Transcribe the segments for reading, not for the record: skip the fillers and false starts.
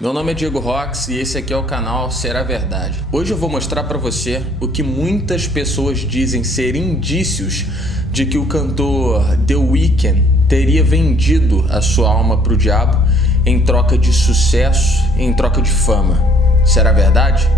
Meu nome é Diego Rox e esse aqui é o canal Será Verdade. Hoje eu vou mostrar para você o que muitas pessoas dizem ser indícios de que o cantor The Weeknd teria vendido a sua alma para o diabo em troca de sucesso, em troca de fama. Será verdade?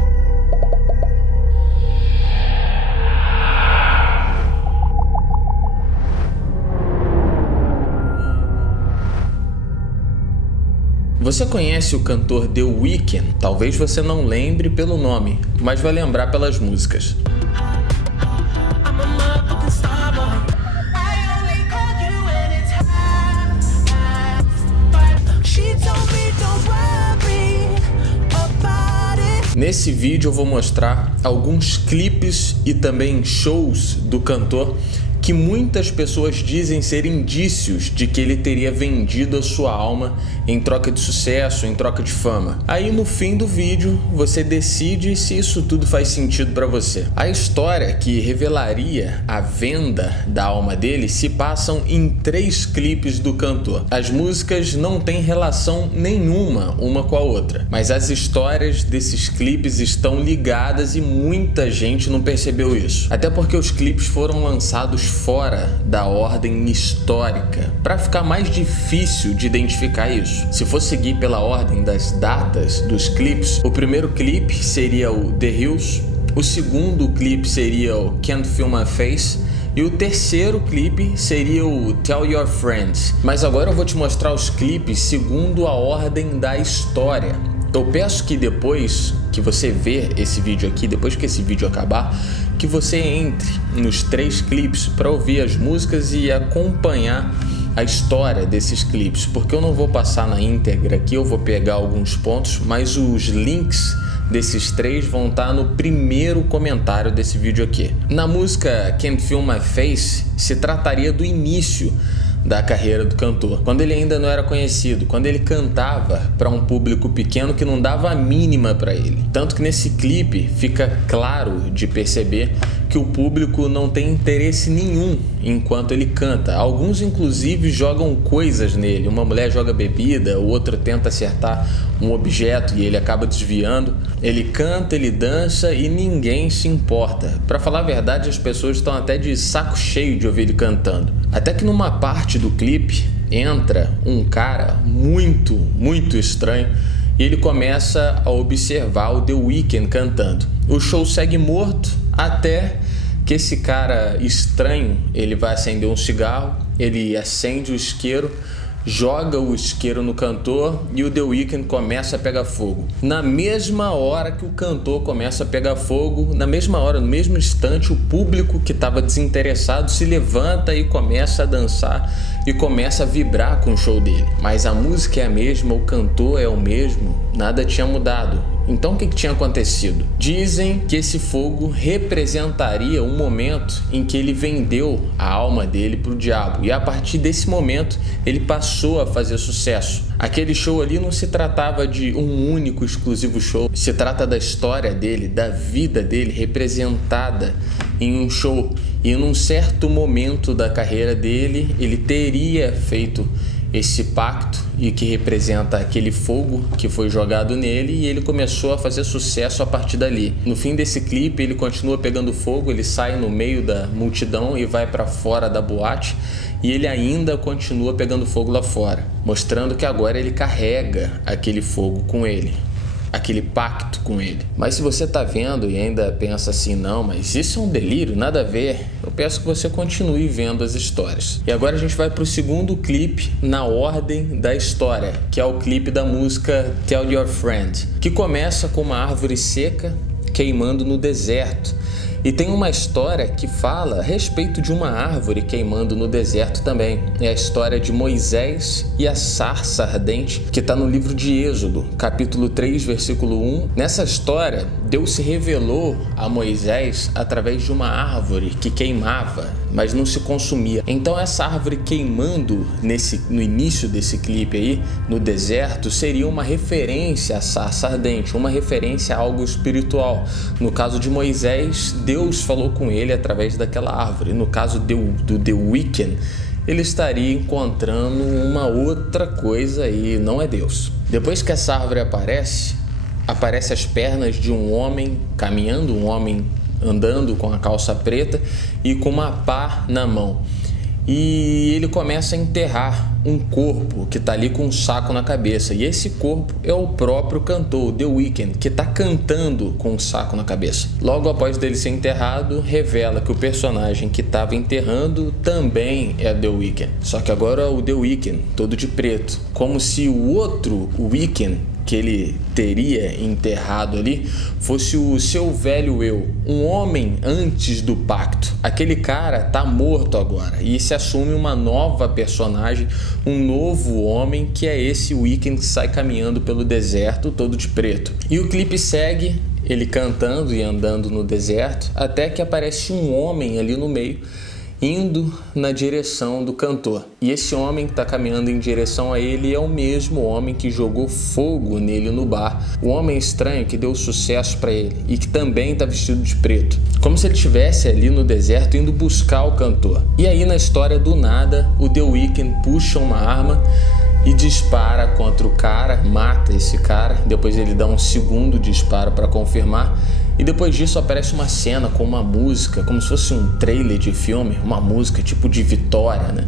Você conhece o cantor The Weeknd? Talvez você não lembre pelo nome, mas vai lembrar pelas músicas. Nesse vídeo eu vou mostrar alguns clipes e também shows do cantor que muitas pessoas dizem ser indícios de que ele teria vendido a sua alma em troca de sucesso, em troca de fama. Aí no fim do vídeo você decide se isso tudo faz sentido para você. A história que revelaria a venda da alma dele se passam em 3 clipes do cantor. As músicas não têm relação nenhuma uma com a outra, mas as histórias desses clipes estão ligadas e muita gente não percebeu isso. Até porque os clipes foram lançados fora da ordem histórica, para ficar mais difícil de identificar isso. Se for seguir pela ordem das datas dos clipes, o primeiro clipe seria o The Hills, o segundo clipe seria o Can't Feel My Face e o terceiro clipe seria o Tell Your Friends. Mas agora eu vou te mostrar os clipes segundo a ordem da história. Eu peço que depois que você ver esse vídeo aqui, depois que esse vídeo acabar, que você entre nos 3 clipes para ouvir as músicas e acompanhar a história desses clipes, porque eu não vou passar na íntegra aqui, eu vou pegar alguns pontos, mas os links desses 3 vão estar no primeiro comentário desse vídeo aqui. Na música Can't Feel My Face se trataria do início da carreira do cantor, quando ele ainda não era conhecido, quando ele cantava para um público pequeno que não dava a mínima para ele. Tanto que nesse clipe fica claro de perceber que o público não tem interesse nenhum enquanto ele canta. Alguns inclusive jogam coisas nele, uma mulher joga bebida, o outro tenta acertar um objeto e ele acaba desviando. Ele canta, ele dança e ninguém se importa. Para falar a verdade, as pessoas estão até de saco cheio de ouvir ele cantando. Até que numa parte do clipe entra um cara muito estranho e ele começa a observar o The Weeknd cantando. O show segue morto até que esse cara estranho, ele vai acender um cigarro, ele acende o isqueiro, joga o isqueiro no cantor e o The Weeknd começa a pegar fogo. Na mesma hora que o cantor começa a pegar fogo, na mesma hora, no mesmo instante, o público que estava desinteressado se levanta e começa a dançar e começa a vibrar com o show dele. Mas a música é a mesma, o cantor é o mesmo, nada tinha mudado. Então o que tinha acontecido? Dizem que esse fogo representaria um momento em que ele vendeu a alma dele para o diabo e a partir desse momento ele passou a fazer sucesso. Aquele show ali não se tratava de um único exclusivo show, se trata da história dele, da vida dele representada em um show. E num certo momento da carreira dele, ele teria feito esse pacto e que representa aquele fogo que foi jogado nele e ele começou a fazer sucesso a partir dali. No fim desse clipe ele continua pegando fogo, ele sai no meio da multidão e vai para fora da boate e ele ainda continua pegando fogo lá fora, mostrando que agora ele carrega aquele fogo com ele, aquele pacto com ele. Mas se você tá vendo e ainda pensa assim, não, mas isso é um delírio, nada a ver, eu peço que você continue vendo as histórias. E agora a gente vai pro segundo clipe na ordem da história, que é o clipe da música Tell Your Friend, que começa com uma árvore seca queimando no deserto. E tem uma história que fala a respeito de uma árvore queimando no deserto também. É a história de Moisés e a sarça ardente, que está no livro de Êxodo, capítulo 3, versículo 1. Nessa história, Deus se revelou a Moisés através de uma árvore que queimava, mas não se consumia. Então essa árvore queimando no início desse clipe aí, no deserto, seria uma referência à sarça ardente, uma referência a algo espiritual. No caso de Moisés, Deus falou com ele através daquela árvore. No caso do The Weeknd, ele estaria encontrando uma outra coisa e não é Deus. Depois que essa árvore aparece as pernas de um homem caminhando, um homem andando com a calça preta e com uma pá na mão. E ele começa a enterrar um corpo que está ali com um saco na cabeça. E esse corpo é o próprio cantor, The Weeknd, que está cantando com um saco na cabeça. Logo após dele ser enterrado, revela que o personagem que estava enterrando também é The Weeknd. Só que agora o The Weeknd, todo de preto. Como se o outro Weeknd que ele teria enterrado ali fosse o seu velho eu, um homem antes do pacto. Aquele cara tá morto agora e se assume uma nova personagem, um novo homem, que é esse Weeknd que sai caminhando pelo deserto todo de preto. E o clipe segue ele cantando e andando no deserto até que aparece um homem ali no meio indo na direção do cantor. E esse homem que está caminhando em direção a ele é o mesmo homem que jogou fogo nele no bar. O homem estranho que deu sucesso para ele e que também está vestido de preto. Como se ele estivesse ali no deserto indo buscar o cantor. E aí na história, do nada, o The Weeknd puxa uma arma e dispara contra o cara, mata esse cara. Depois ele dá um segundo disparo para confirmar. E depois disso aparece uma cena com uma música, como se fosse um trailer de filme, uma música tipo de vitória, né?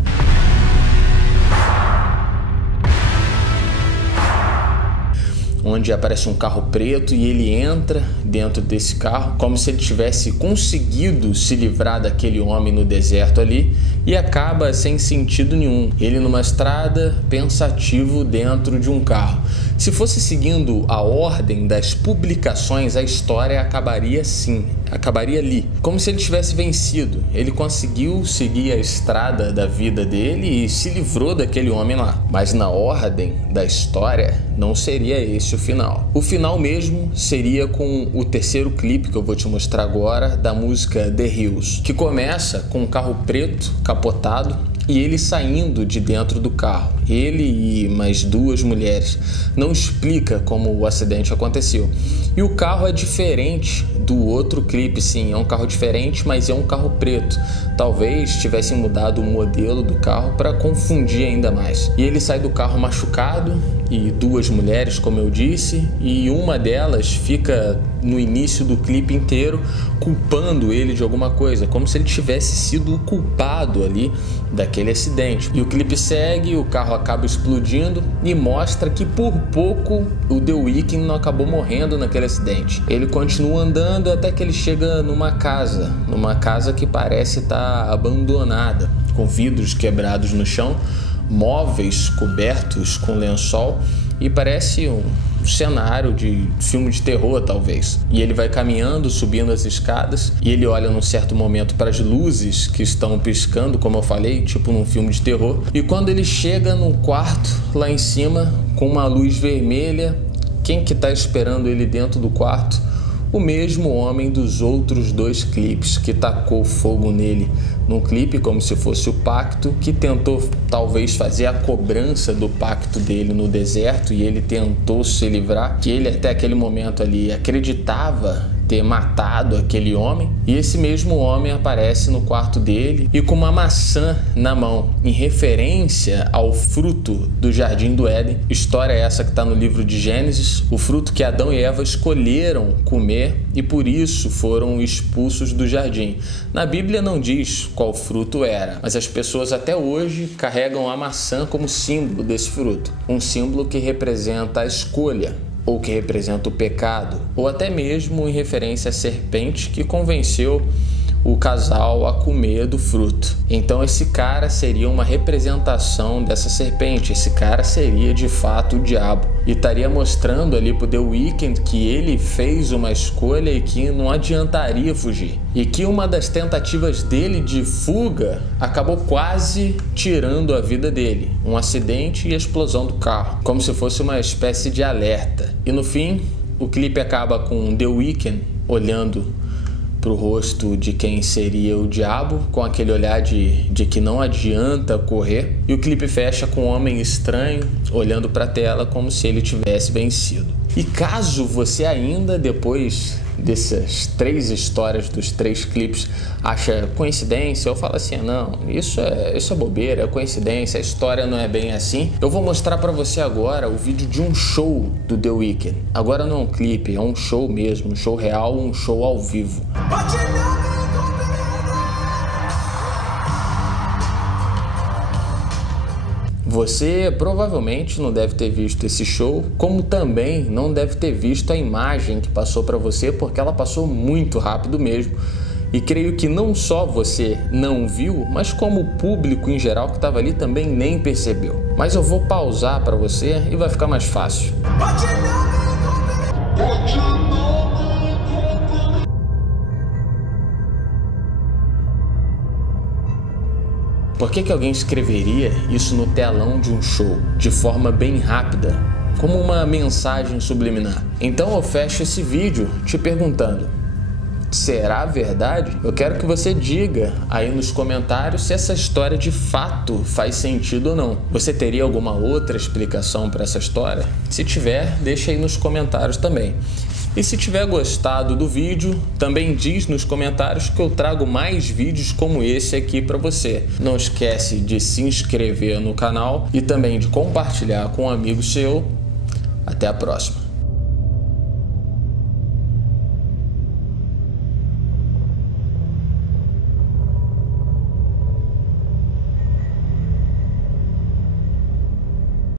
Onde aparece um carro preto e ele entra dentro desse carro como se ele tivesse conseguido se livrar daquele homem no deserto ali, e acaba sem sentido nenhum. Ele numa estrada, pensativo dentro de um carro. Se fosse seguindo a ordem das publicações, a história acabaria assim, acabaria ali. Como se ele tivesse vencido. Ele conseguiu seguir a estrada da vida dele e se livrou daquele homem lá. Mas na ordem da história, não seria esse o final. O final mesmo seria com o terceiro clipe que eu vou te mostrar agora, da música The Hills, que começa com um carro preto capotado e ele saindo de dentro do carro, ele e mais duas mulheres. Não explica como o acidente aconteceu. E o carro é diferente do outro clipe, sim, é um carro diferente, mas é um carro preto. Talvez tivessem mudado o modelo do carro para confundir ainda mais. E ele sai do carro machucado, e duas mulheres, como eu disse, e uma delas fica no início do clipe inteiro culpando ele de alguma coisa, como se ele tivesse sido o culpado ali daquele acidente. E o clipe segue, o carro acaba explodindo e mostra que por pouco o The Weeknd não acabou morrendo naquele acidente. Ele continua andando até que ele chega numa casa que parece estar abandonada, com vidros quebrados no chão, móveis cobertos com lençol, e parece um cenário de filme de terror, talvez. E ele vai caminhando, subindo as escadas, e ele olha num certo momento para as luzes que estão piscando, como eu falei, tipo num filme de terror. E quando ele chega num quarto lá em cima, com uma luz vermelha, quem que tá esperando ele dentro do quarto? O mesmo homem dos outros dois clipes, que tacou fogo nele num clipe como se fosse o pacto, que tentou talvez fazer a cobrança do pacto dele no deserto, e ele tentou se livrar, que ele até aquele momento ali acreditava ter matado aquele homem. E esse mesmo homem aparece no quarto dele e com uma maçã na mão, em referência ao fruto do Jardim do Éden. História essa que está no livro de Gênesis, o fruto que Adão e Eva escolheram comer e por isso foram expulsos do jardim. Na Bíblia não diz qual fruto era, mas as pessoas até hoje carregam a maçã como símbolo desse fruto, um símbolo que representa a escolha, ou que representa o pecado, ou até mesmo em referência à serpente que convenceu o casal a comer do fruto. Então esse cara seria uma representação dessa serpente, esse cara seria de fato o diabo, e estaria mostrando ali pro The Weeknd que ele fez uma escolha e que não adiantaria fugir, e que uma das tentativas dele de fuga acabou quase tirando a vida dele, um acidente e a explosão do carro, como se fosse uma espécie de alerta. E no fim, o clipe acaba com The Weeknd olhando pro rosto de quem seria o diabo, com aquele olhar de que não adianta correr, e o clipe fecha com um homem estranho olhando para a tela como se ele tivesse vencido. E caso você ainda, depois dessas 3 histórias dos 3 clipes acha coincidência ou fala assim, não, isso é bobeira, é coincidência, a história não é bem assim, eu vou mostrar para você agora o vídeo de um show do The Weeknd. Agora não é um clipe, é um show mesmo, um show real, um show ao vivo. Você provavelmente não deve ter visto esse show, como também não deve ter visto a imagem que passou para você, porque ela passou muito rápido mesmo. E creio que não só você não viu, mas como o público em geral que estava ali também nem percebeu. Mas eu vou pausar para você e vai ficar mais fácil. Por que alguém escreveria isso no telão de um show, de forma bem rápida, como uma mensagem subliminar? Então eu fecho esse vídeo te perguntando, será verdade? Eu quero que você diga aí nos comentários se essa história de fato faz sentido ou não. Você teria alguma outra explicação para essa história? Se tiver, deixa aí nos comentários também. E se tiver gostado do vídeo, também diz nos comentários que eu trago mais vídeos como esse aqui para você. Não esquece de se inscrever no canal e também de compartilhar com um amigo seu. Até a próxima.